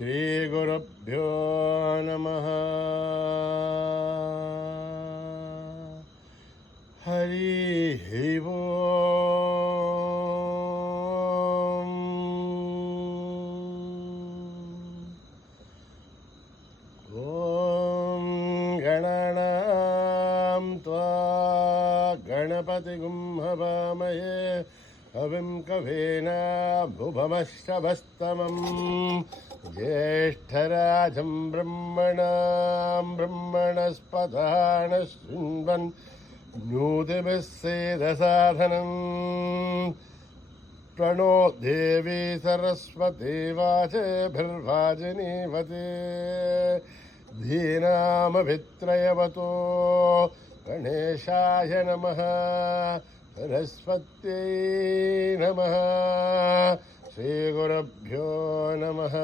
श्रीगुरुभ्यो नमः। हरिः ओम्। ॐ गणानां त्वा गणपतिगुं हवामहे कविं कवीनामुपमश्रवस्तमम् ज्येष्ठराजं ब्रह्मणां ब्रह्मणस्पदान शृण्वन् नूतिभिः सेदसाधनम् प्रणो देवी सरस्वती वाचभिर्वाजिनीवते धीनामभित्रयवतो गणेशाय नमः सरस्वत्यै नमः श्रीगुरुभ्यो नमः।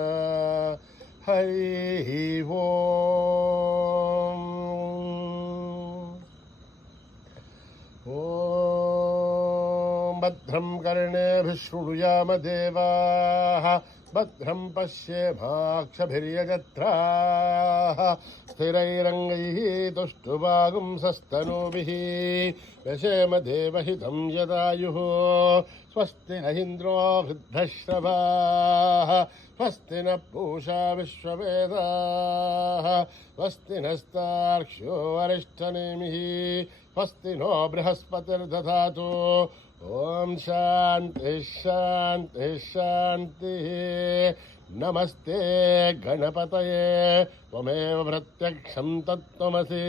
हरिः ओम्। ॐ भद्रं कर्णेभिः शृणुयाम देवाः भद्रं पश्येमाक्षभिर्यजत्राः स्थिरैरङ्गैः तुष्टुवागुंसस्तनूभिः व्यशेम देवहितं यदायुः स्वस्ति न इन्द्रो वृद्धश्रवाः स्वस्ति न पूषा विश्ववेदाः स्वस्ति नस्तार्क्ष्यो अरिष्टनेमिः स्वस्ति नो बृहस्पतिर्दधातु। ॐ शान्ति शान्ति शान्तिः। नमस्ते गणपतये त्वमेव प्रत्यक्षं तत्त्वमसि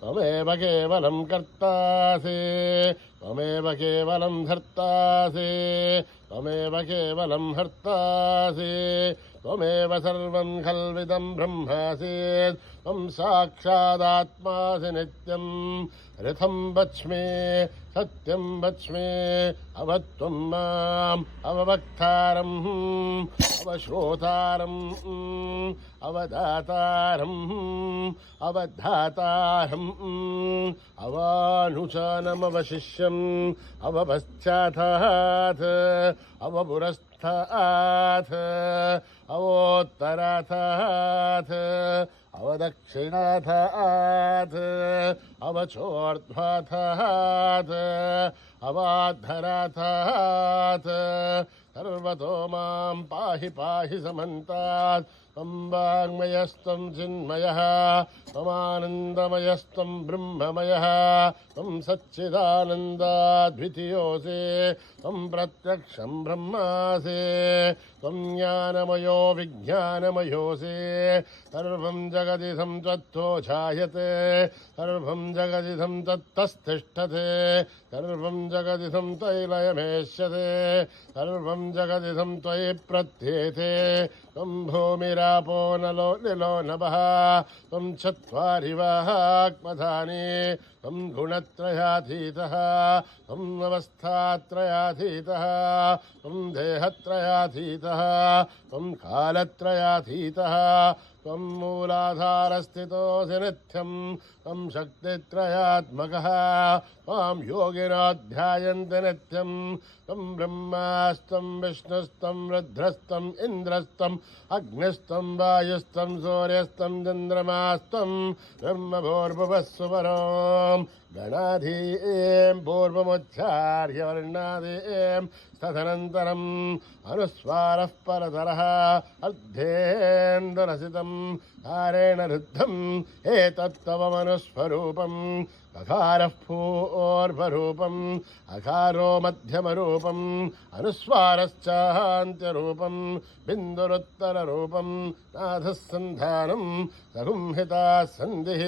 त्वमेव केवलं कर्तासि त्वमेव केवलं धर्तासि त्वमेव केवलं हर्तासि त्वमेव सर्वं खल्विदं ब्रह्मासि त्वं साक्षादात्मासि नित्यं ऋतं वच्मि सत्यं वच्मि अवत्वं माम् अववक्तारम् अवश्रोतारम् अवदातारम् अवधातारम् अवानुचानमवशिष्यम् अवपश्चातात् अवपुरस्तात् अवोत्तरातात् अवदक्षिणातात् अवचोर्ध्वातात् अवाद्धरातात् सर्वतो मां पाहि पाहि समन्तात् त्वं वाङ्मयस्त्वं चिन्मयः त्वमानन्दमयस्त्वं ब्रह्ममयः त्वं सच्चिदानन्दाद्वितीयोऽसि त्वं प्रत्यक्षं ब्रह्मासि त्वं ज्ञानमयो विज्ञानमयोऽसि सर्वं जगदिदं त्वत्तो जायते सर्वं जगदिदं त्वत्तस्तिष्ठते सर्वं जगदिदं त्वयि सर्वं जगदिदं त्वयि प्रत्येते त्वं भूमिरापो नलो निलो नभः त्वं चत्वारि वाक्पदानि त्वं गुणत्रयातीतः त्वं अवस्थात्रयातीतः त्वं देहत्रयातीतः त्वं कालत्रयातीतः त्वं मूलाधारस्थितोऽसि नित्यं त्वं शक्तित्रयात्मकः त्वां योगिनो ध्यायन्ति नित्यं त्वं ब्रह्मास्त्वं विष्णुस्त्वं रुद्रस्त्वम् इन्द्रस्त्वम् अग्निस्त्वं वायुस्त्वं सूर्यस्त्वं चन्द्रमास्त्वं ब्रह्मभूर्भुवः सुपरों गणाधीं पूर्वमुच्चार्य वर्णाधीं तदनन्तरम् अनुस्वारः परतरः अर्धेन्दुरसितं कारेण रुद्धम् एतत्तव मनुस्वरूपम् अकारः पूर्वरूपम् अकारो मध्यमरूपम् अनुस्वारश्चान्त्यरूपम् बिन्दुरुत्तररूपम् नाथः सन्धानम् सगुंहिता सन्धिः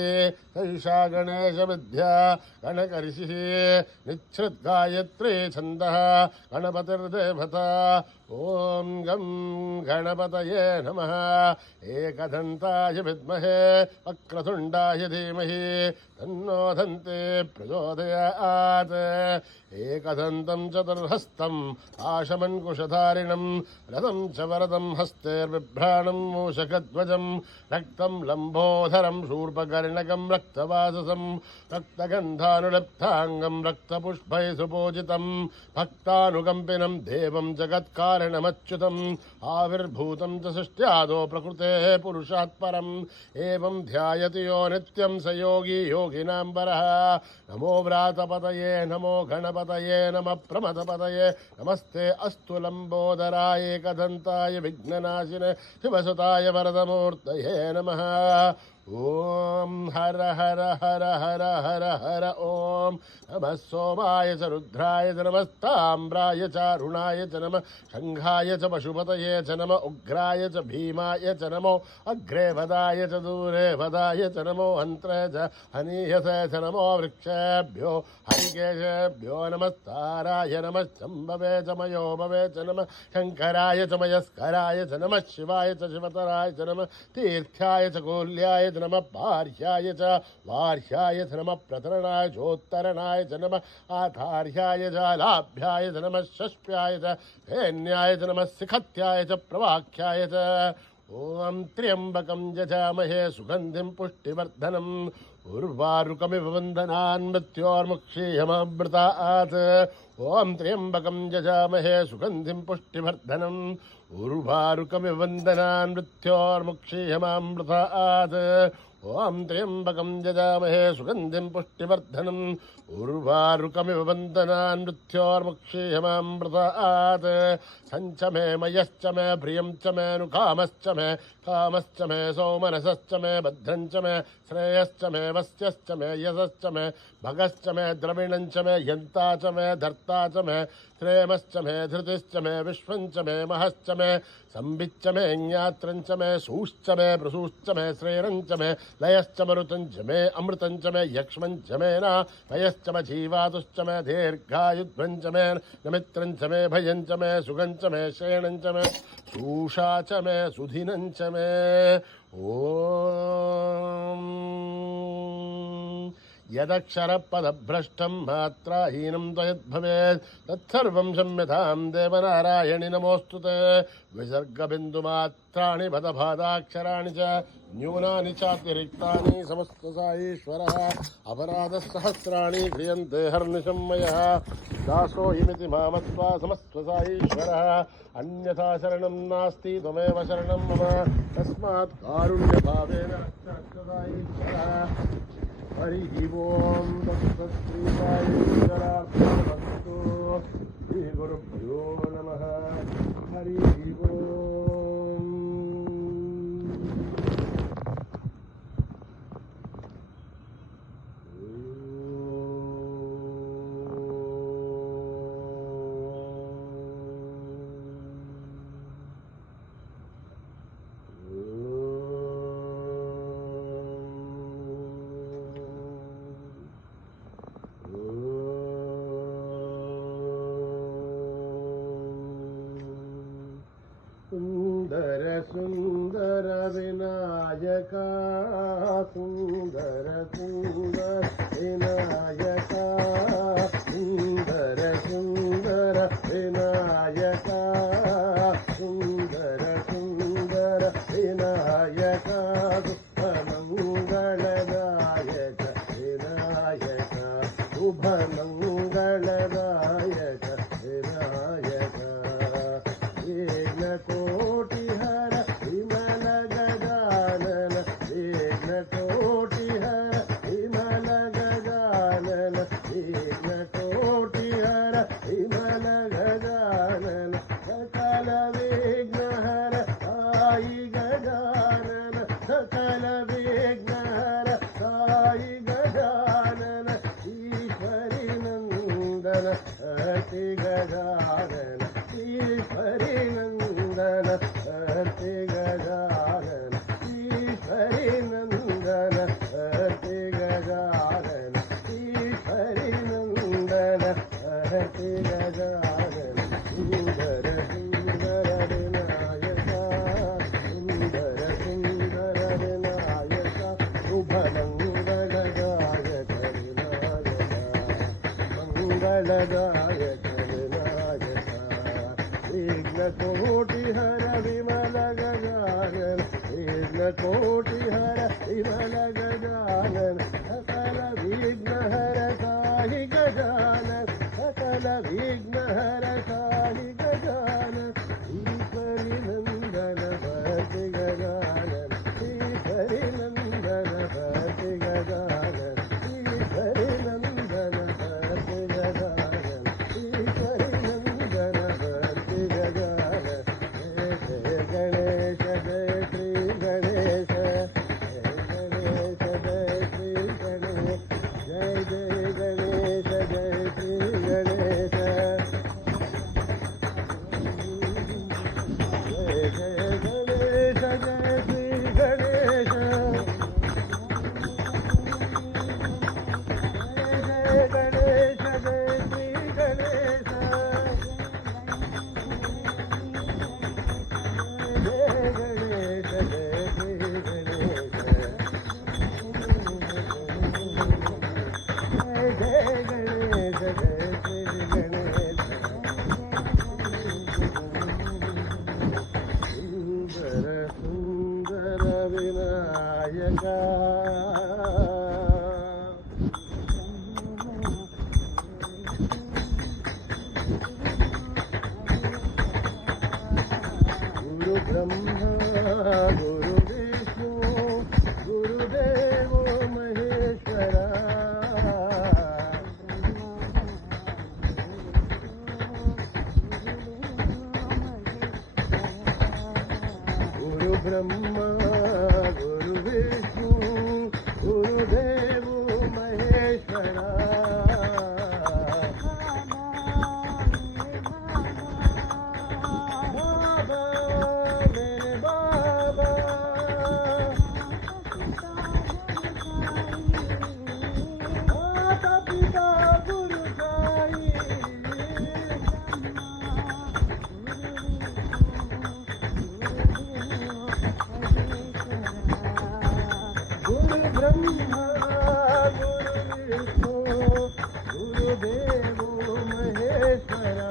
सैषा गणेशविद्या गणकर्षिः निच्छृद्गायत्री छन्दः गणपतिर्देवता। ॐ गं गणपतये नमः। एकदन्ताय विद्महे वक्रतुण्डाय धीमहि तन्नो दन्ते प्रचोदयात्। एकदन्तं चतुर्हस्तं पाशमङ्कुशधारिणं रथं च वरदं हस्तेर्बिभ्राणं मूषकध्वजं रक्तं लम्बोधरं शूर्पकर्णकं रक्तवाससं रक्तगन्धं సుగంధానులబ్ధాంగం రక్తపుష్పై సుపూజితం భక్తానుకంపినం దేవం జగత్కారణమచ్యుతం ఆవిర్భూతం చ సృష్ట్యాదో ప్రకృతే పురుషాత్ పరం ఏవం ధ్యాయతి యో నిత్యం స యోగి యోగినాం వరః నమో వ్రాతపతయే నమో గణపతయే నమ ప్రమథపతయే నమస్తే అస్తు లంబోదరాయ ఏకదంతాయ విఘ్ననాశినే శివసుతాయ వరదమూర్తయే నమః ఓం హర హర హర హర హర హర ఓం నమః సోమాయ చ రుద్రాయ చ నమస్తామ్రాయ చ అరుణాయ చ నమ శంఘాయ చ పశుపతయే చ నమ ఉగ్రాయ చ భీమాయ చ నమో అగ్రే వదాయ చ దూరే వదాయ చ నమో అంత్రే చ హనీయసే చ నమో వృక్షేభ్యో హరికేశేభ్యో నమస్తారాయ నమః శంభవే చ మయోభవే చ నమ శంకరాయ చ మయస్కరాయ చ నమః శివాయ చ శివతరాయ చ నమ తీర్థాయ చ కూల్యాయ నమ భార్యాయ చ వార్యాయ చ నమ ప్రతరణాయ చోత్తరణాయ చ నమ ఆధార్యాయ చ లాభ్యాయ చ నమ షష్ప్యాయ చ హేన్యాయ చ నమ శిఖత్యాయ చ ప్రవాఖ్యాయ చ ఓం త్ర్యంబకం యజామహే సుగంధిం పుష్టివర్ధనం ఉర్వారుకమివ వందనాన్ మృత్యోర్ముక్షీయమామృతాత్ ఓం త్ర్యంబకం యజామహే సుగంధిం పుష్టివర్ధనం ఉర్వారుకమివ వందనాన్ మృత్యోర్ముక్షీయమామృతాత్ ఓం త్ర్యంబకం యజామహే సుగంధిం పుష్టివర్ధనం ఉర్వారుకమివ వందనాన్ మృత్యోర్ముక్షీయమామృతాత్ సంచ మే మయశ్చ మే ప్రియం చ మే కామశ్చ మే సౌమనసశ్చ మే భద్రం చ మే శ్రేయశ్చ మే వస్యశ్చ మే యశశ్చ మే భగశ్చ మే ద్రవిణం చ మే యంతా చ మే ధర్తా చ మే శ్రేమశ్చ మే ధృతిశ్చ మే విశ్వం చ మే మహశ్చ మే సంవిచ్చ మే జ్ఞాత్రం చ మే సూశ్చ మే ప్రసూశ్చ మే శ్రేరం చ మే లయశ్చ మరుతం చ మే అమృతం చ మే యక్ష్మం చ మే నయశ్చ మే జీవాతుశ్చ మే దీర్ఘాయుధ్వం చ మే నమిత్రం చ మే భయం చ మే సుగం చ మే శయనం చ మే శూషా చ మే సుధినం చ మే ఓం యదక్షరపదభ్రష్టం మాత్రాహీనం తయద్భవేత్ తత్సర్వం సంయతాం దేవనారాయణి నమోస్తుతే విసర్గబిందుమాత్రాణి పదపాదాక్షరాణి చ న్యూనాని చాతిరిక్తాని సమస్తసాయీశ్వరः అపరాధసహస్రాణి క్రియంతే హర్నిశం మయః దాసోऽహిమితి మామత్వా సమస్తసాయీశ్వరः అన్యథా శరణం నాస్తి త్వమేవ శరణం మమ తస్మాత్ కారుణ్యభావేన అక్షరసాయీశ్వరः హరి ఓం తత్సత్శ్రీసాయీశ్వరార్పణమస్తు శ్రీ గురుభ్యో నమః హరి ఓం సుందర సుందర వినాయక సుందర సుందర వినాయక సుందర సుందర వినాయక సుందర సుందర వినాయక శుభమంగళదాయక వినాయక శుభమంగళదాయక వినాయక కోటి హర విమల గజానన కోటి హర విమల గజానన కోటి హర విమల గజానన సకల విఘ్నహర సాయి గజానన సకల విఘ్నహర సాయి గజానన ఈశ్వరి నందన అతి గజానన ఈశ్వరి నందన అతి గజానన ఈశ్వరి నందన అతి గజానన ఈశ్వరి నందన అతి గజానన సుందర సుందర వినాయక సుందర సుందర వినాయక శుభమంగళదాయక వినాయక మంగళదాయక వినాయక విఘ్నకోటి హర విమల గజానన విఘ్నకోటి హర విమల గజానన సకల విఘ్నహర गजान सकल विघ्नहर काली गजान ईश्वरी नंदन भक्ति गजानन ईश्वरी नंदन भक्ति गजानन ईश्वरी नंदन भक्ति गजानन ईश्वरी नंदन भक्ति गजानन जय गणेश जय श्री गणेश जय गणेश जय श्री गणेश जय जय गणेश जय श्री गणेश जय जय गणेश जय श्री गणेश जय गणेश जय श्री गणेश जय गणेश जय श्री गणेश जय गणेश जय श्री गणेश सुंदर सुंदर विनायका गुरु ब्रह्मा गुरु विष्णु गुरुदेव महेश्वरा गुरु ब्रह्मा गुरु विष्णु गुरुदेव महेश्वरा बाबा मेरे बाबा माता पिता गुरु साई गुरु ब्रह्मा गुरु विष्णु गुरुदेव महेश्वरा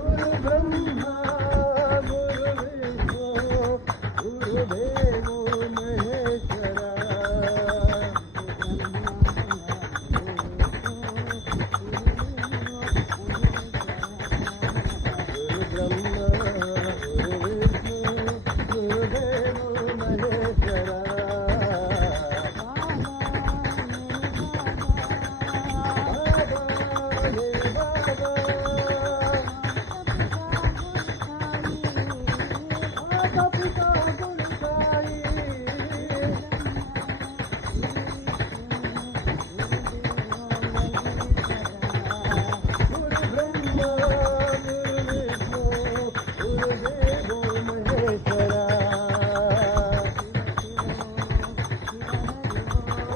गुरु ब्रह्मा गुरु विष्णु गुरुदेव महेश्वरा गुरु ब्रह्मा गुरु विष्णु गुरुदेव महेश्वरा बाबा मेरे बाबा माता पिता गुरु साई गुरु ब्रह्मा गुरु विष्णु गुरुदेव महेश्वरा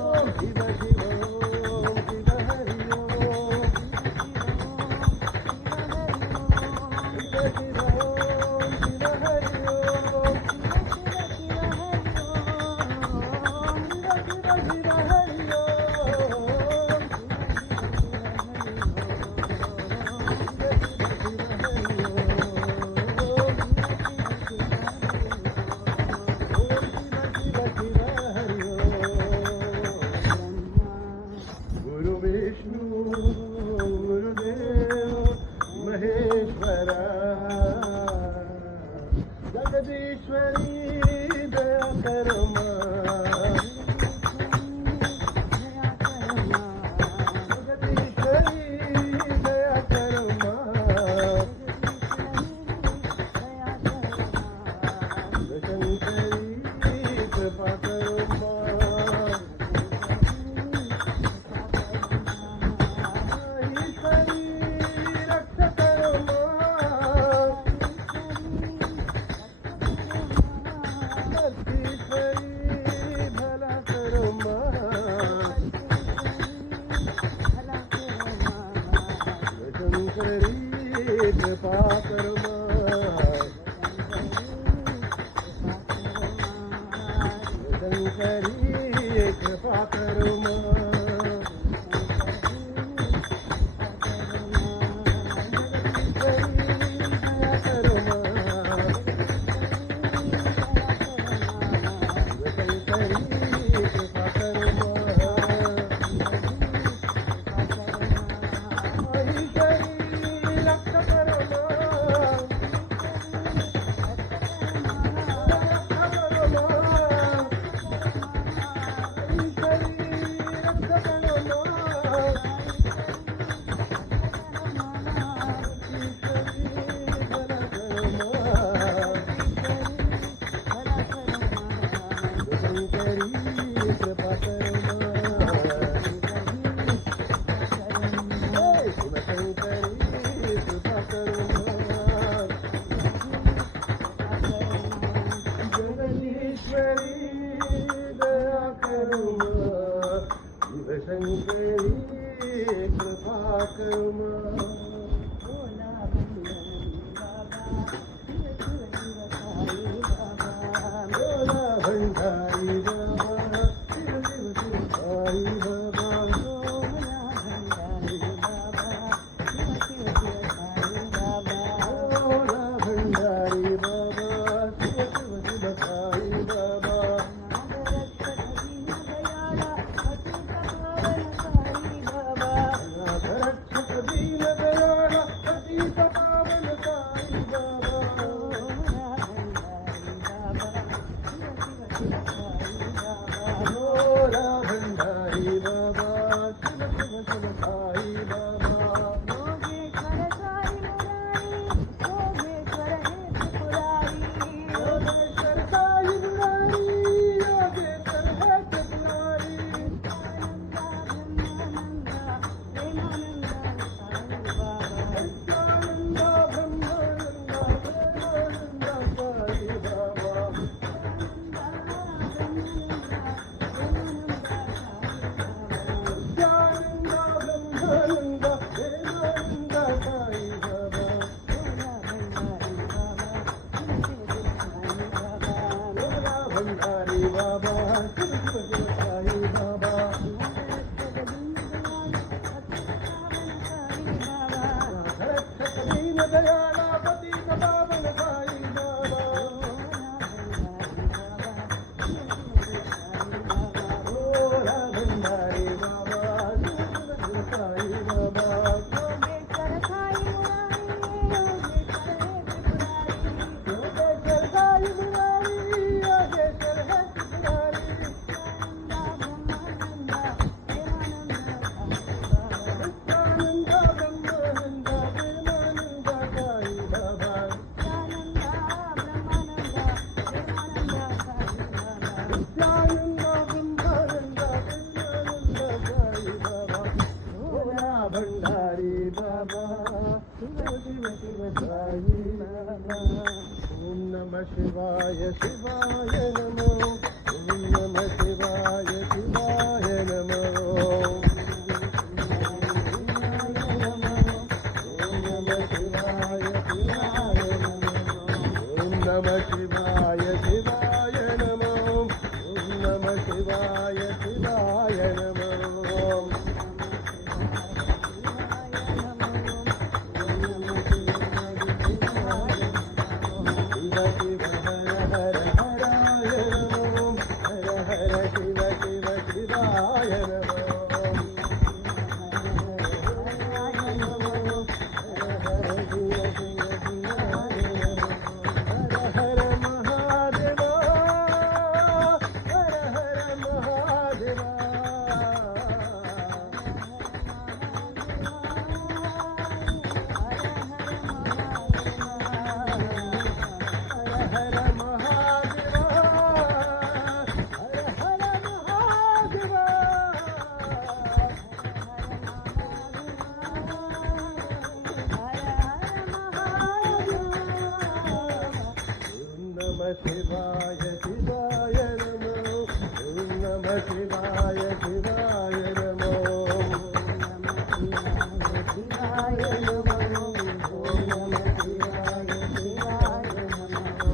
ओम शिव शिव ओम शिव हरि ओम शिव शिव ओम शिव हरि ओम शिव शिव हरि ओम गुरु विष्णु गुरुदेव महेश्वरा जगदीश्वरी दया करो मां जगदीश्वरी दया करो मां शंकरी कृपा करो मां ईश्वरी रक्षा करो मां ईश्वरी भला करो मां शंकरी कृपा करो मां शंकरी कृपा करो मां शंकरी दया करो मां శివాయ శివాయ నమో ఓం నమ శివాయ శివాయ నమో ఓం నమ శివాయ శివాయ నమో ఓం నమ శివాయ శివాయ నమో ఓం నమ శివాయ శివాయ నమో శివాయ శివాయ నమో ఓం నమ శివాయ శివాయ నమో శివాయ నమో ఓం నమ శివాయ శివాయ నమో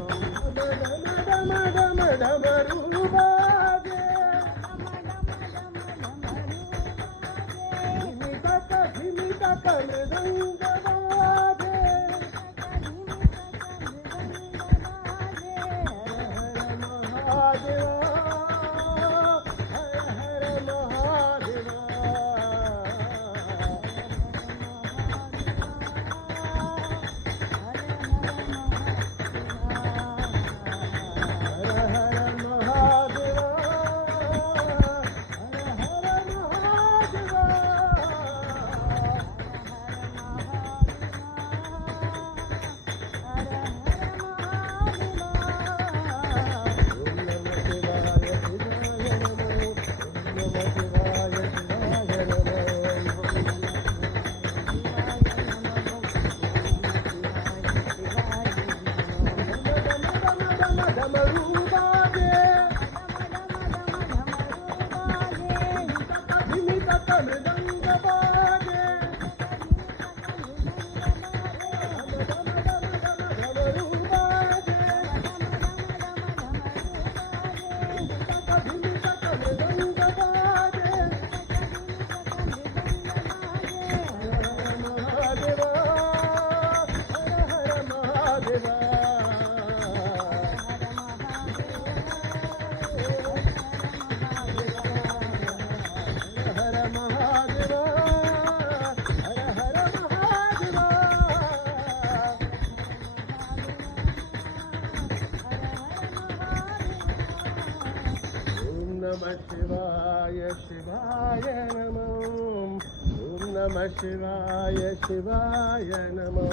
డమరుబాగే ధిమిత కమృదంగబాగే శివాయ శివాయ నమో ఓం నమ శివాయ శివాయ నమో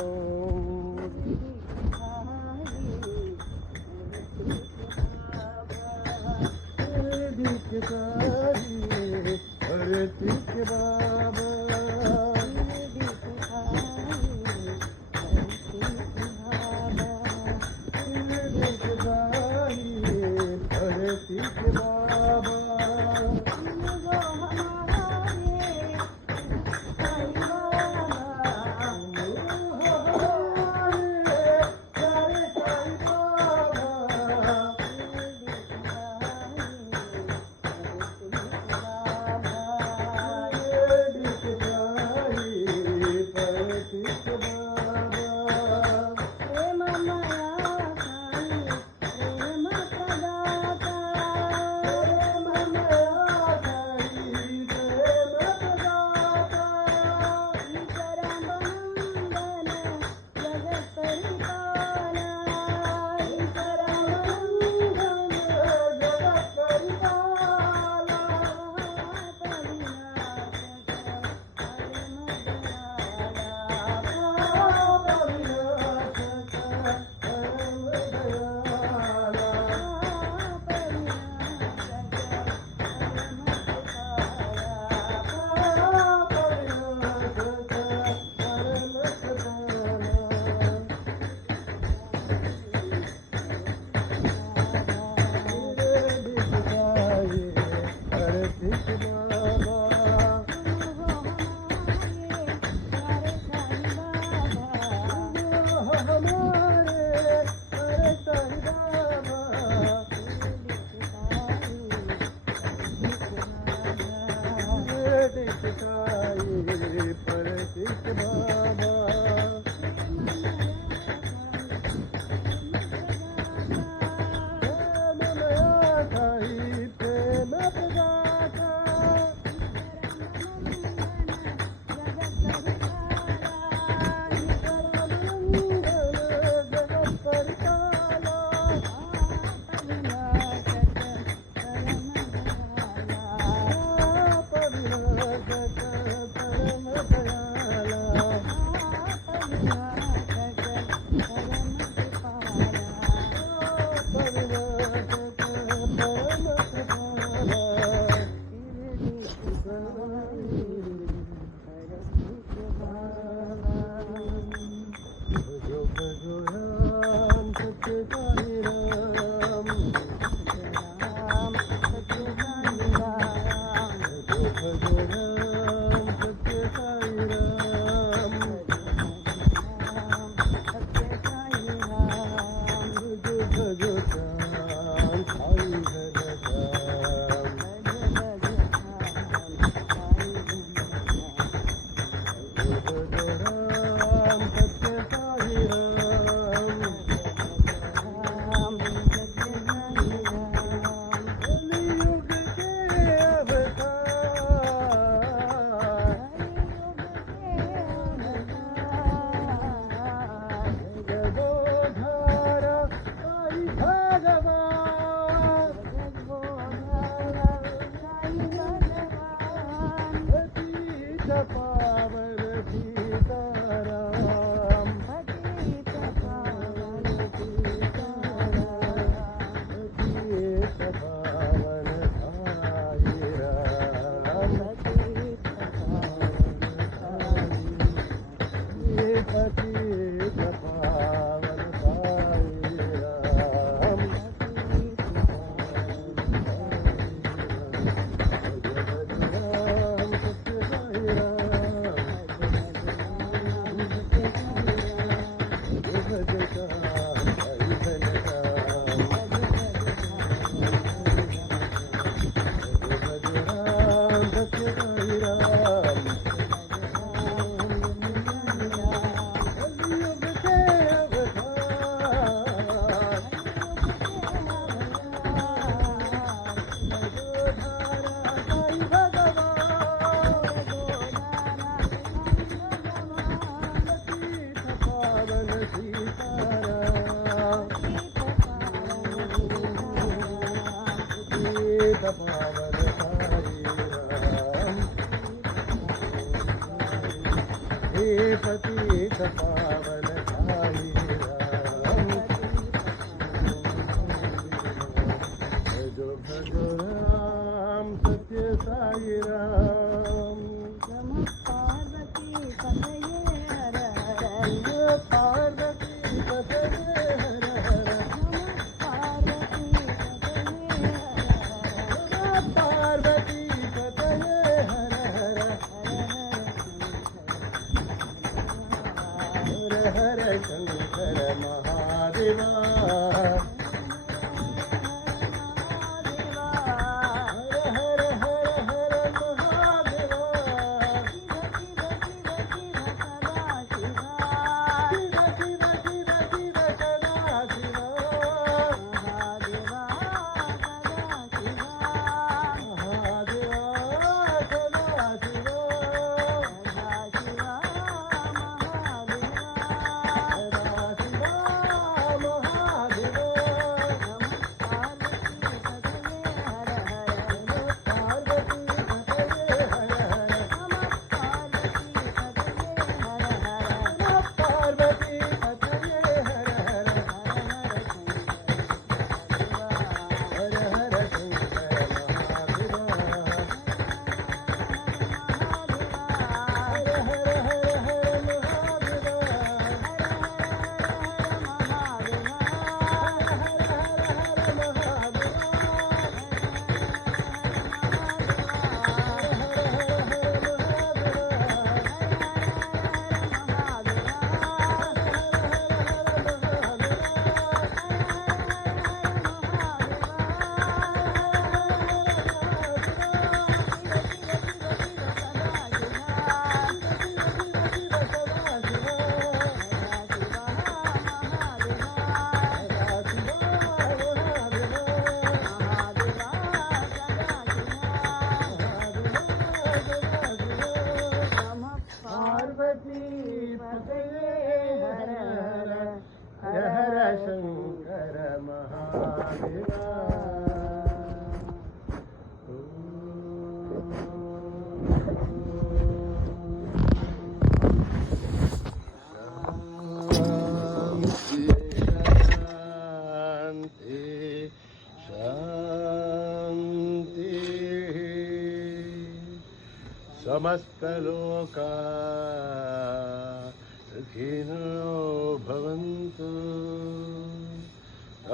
సమస్తలోకా సుఖినో భవంతు.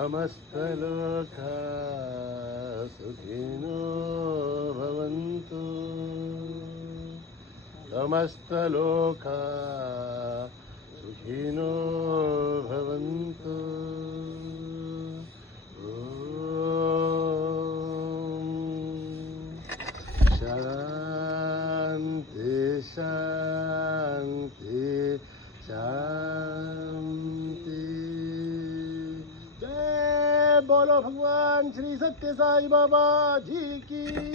समस्तलोका सुखिनो भवन्तु समस्तलोका सुखिनो भवन्तु शांति शांति शांति। जय बोलो भगवान श्री सत्य साई बाबा जी की।